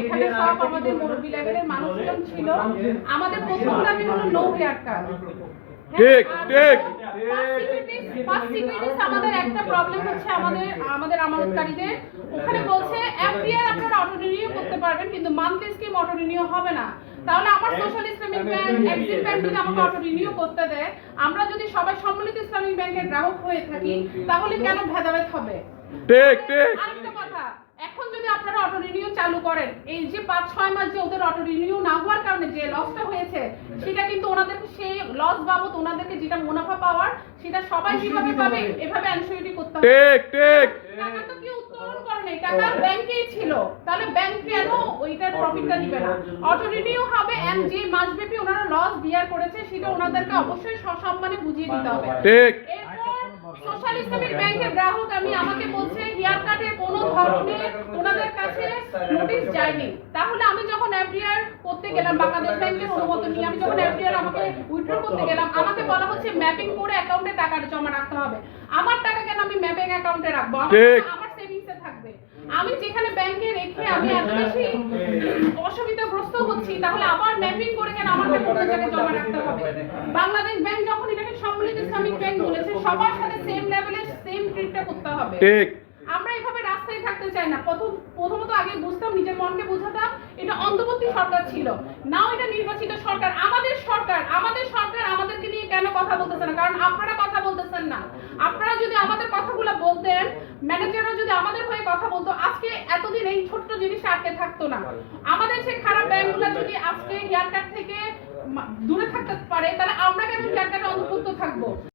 এখানে সব আমাদের মুরব্বি লেভেলের মানুষজন ছিল। আমাদের প্রথম দাবি হলো নো হেয়ার কাট। ঠিক ঠিক। আমাদের একটা প্রবলেম হচ্ছে আমাদের আমানতকারীদের ওখানে বলছে এফডিআর আপনারা অটো রিনিউ করতে পারবেন, কিন্তু মান্থলি স্কিম অটো রিনিউ হবে না। তাহলে আমার social Islamic bank, Exim bank যদি আমাকে অটো রিনিউ করতে দেয়, আমরা যদি সবাই সম্মিলিত ইসলামিক ব্যাংকের গ্রাহক হয়ে থাকি, তাহলে কেন ভেদাভেদ হবে? ঠিক ঠিক। আরেকটা কথা, এখন যদি আপনারা অটো রিনিউ চালু করেন, এই যে 5-6 মাস যে ওদের অটো রিনিউ না হওয়ার কারণে যে লসটা হয়েছে, সেটা কিন্তু ওনাদেরকে সেই লস বাবদ ওনাদেরকে যেটা মুনাফা পাওয়ার সেটা সবাই কিভাবে পাবে, এভাবে এনশিওরিটি করতে হবে। ঠিক ঠিক। টাকা তো কি উত্তোলন করে নাই, টাকা ব্যাংকেই ছিল, তাহলে ব্যাংক কেন ওইটার প্রফিটটা দিবে না? অটো রিনিউ হবে এন্ড যে মাসব্যাপী ওনারা লস বিয়ার করেছে সেটা ওনাদেরকে অবশ্যই সসম্মানে বুঝিয়ে দিতে হবে। ঠিক। সোশ্যাল ইসলামিক ব্যাংকের গ্রাহক আমাকে বলছে হেয়ার কাটের কোনো ধরনের ওনাদের কাছে নোটিশ যায়নি। তাহলে আমি যখন এফডিআর করতে গেলাম, বাংলাদেশ ব্যাংকের অনুমোদন নিয়ে আমি যখন এফডিআর আমাকে উইথড্র করতে গেলাম, আমাকে বলা হচ্ছে ম্যাপিং করে অ্যাকাউন্টে টাকা জমা রাখতে হবে। আমার টাকা কেন আমি ম্যাপিং অ্যাকাউন্টে রাখবো? আমার সেভিংসে থাকবে। আমি যেখানে ব্যাংকে রেখে আমি এত বেশি অসুবিধাগ্রস্ত হচ্ছি, তাহলে আবার ম্যাপিং করে কেন আমাকে কোনো জায়গায় জমা রাখতে হবে? বাংলাদেশ ব্যাংক যখন এটাকে সম্মিলিত ইসলামিক ব্যাংক বলেছে, সবার সাথে সেম লেভেলে সেম ট্রিটটা করতে হবে। ঠিক। আমরা এইভাবে রাস্তায় থাকতে চাই না। প্রথমত আগে বুঝতাম, নিজের মনকে বুঝাতাম এটা অন্তর্বর্তী সরকার ছিল, নাও এটা নির্বাচিত সরকার। আমাদের সরকার আমাদেরকে নিয়ে কেন কথা বলতেছে না? কারণ আপনারা কথা বলতেছেন না। আপনারা যদি আমাদের কথাগুলো বলতেন, ম্যানেজাররা যদি আমাদের হয়ে কথা বলতো, আজকে এতদিন এই ছোট্ট জিনিসটা আটকে থাকতো না। আমাদের সেই খারাপ ব্যাংকগুলো যদি আজকে হেয়ার কাট থেকে দূরে থাকতে পারে, তাহলে আমরা কেন হেয়ার কাটে অন্তর্ভুক্ত থাকবো?